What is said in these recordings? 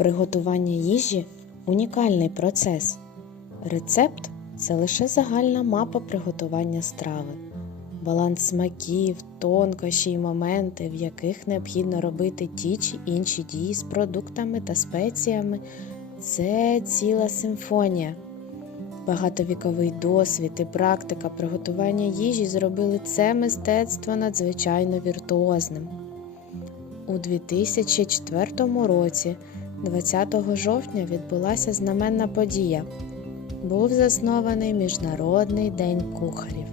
Приготування їжі унікальний процес. Рецепт це лише загальна мапа приготування страви, баланс смаків, тонкощі й моменти, в яких необхідно робити ті чи інші дії з продуктами та спеціями. Це ціла симфонія. Багатовіковий досвід і практика приготування їжі зробили це мистецтво надзвичайно віртуозним. У 2004 році, 20 жовтня, відбулася знаменна подія. Був заснований Міжнародний день кухарів.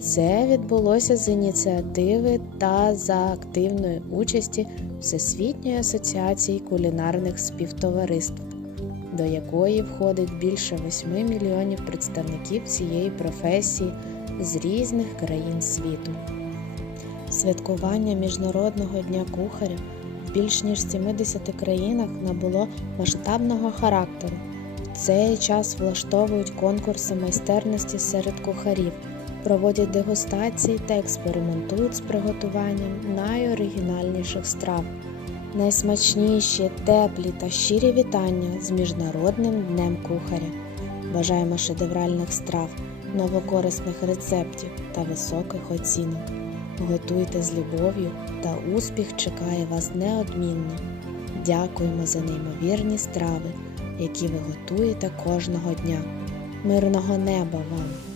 Це відбулося з ініціативи та за активної участі Всесвітньої асоціації кулінарних співтовариств, до якої входить більше 8 мільйонів представників цієї професії з різних країн світу. Святкування Міжнародного дня кухаря в більш ніж 70 країнах набуло масштабного характеру. В цей час влаштовують конкурси майстерності серед кухарів, проводять дегустації та експериментують з приготуванням найоригінальніших страв. Найсмачніші, теплі та щирі вітання з Міжнародним днем кухаря. Бажаємо шедевральних страв, новокорисних рецептів та високих оцінок. Готуйте з любов'ю та успіх чекає вас неодмінно. Дякуємо за неймовірні страви, які ви готуєте кожного дня. Мирного неба вам!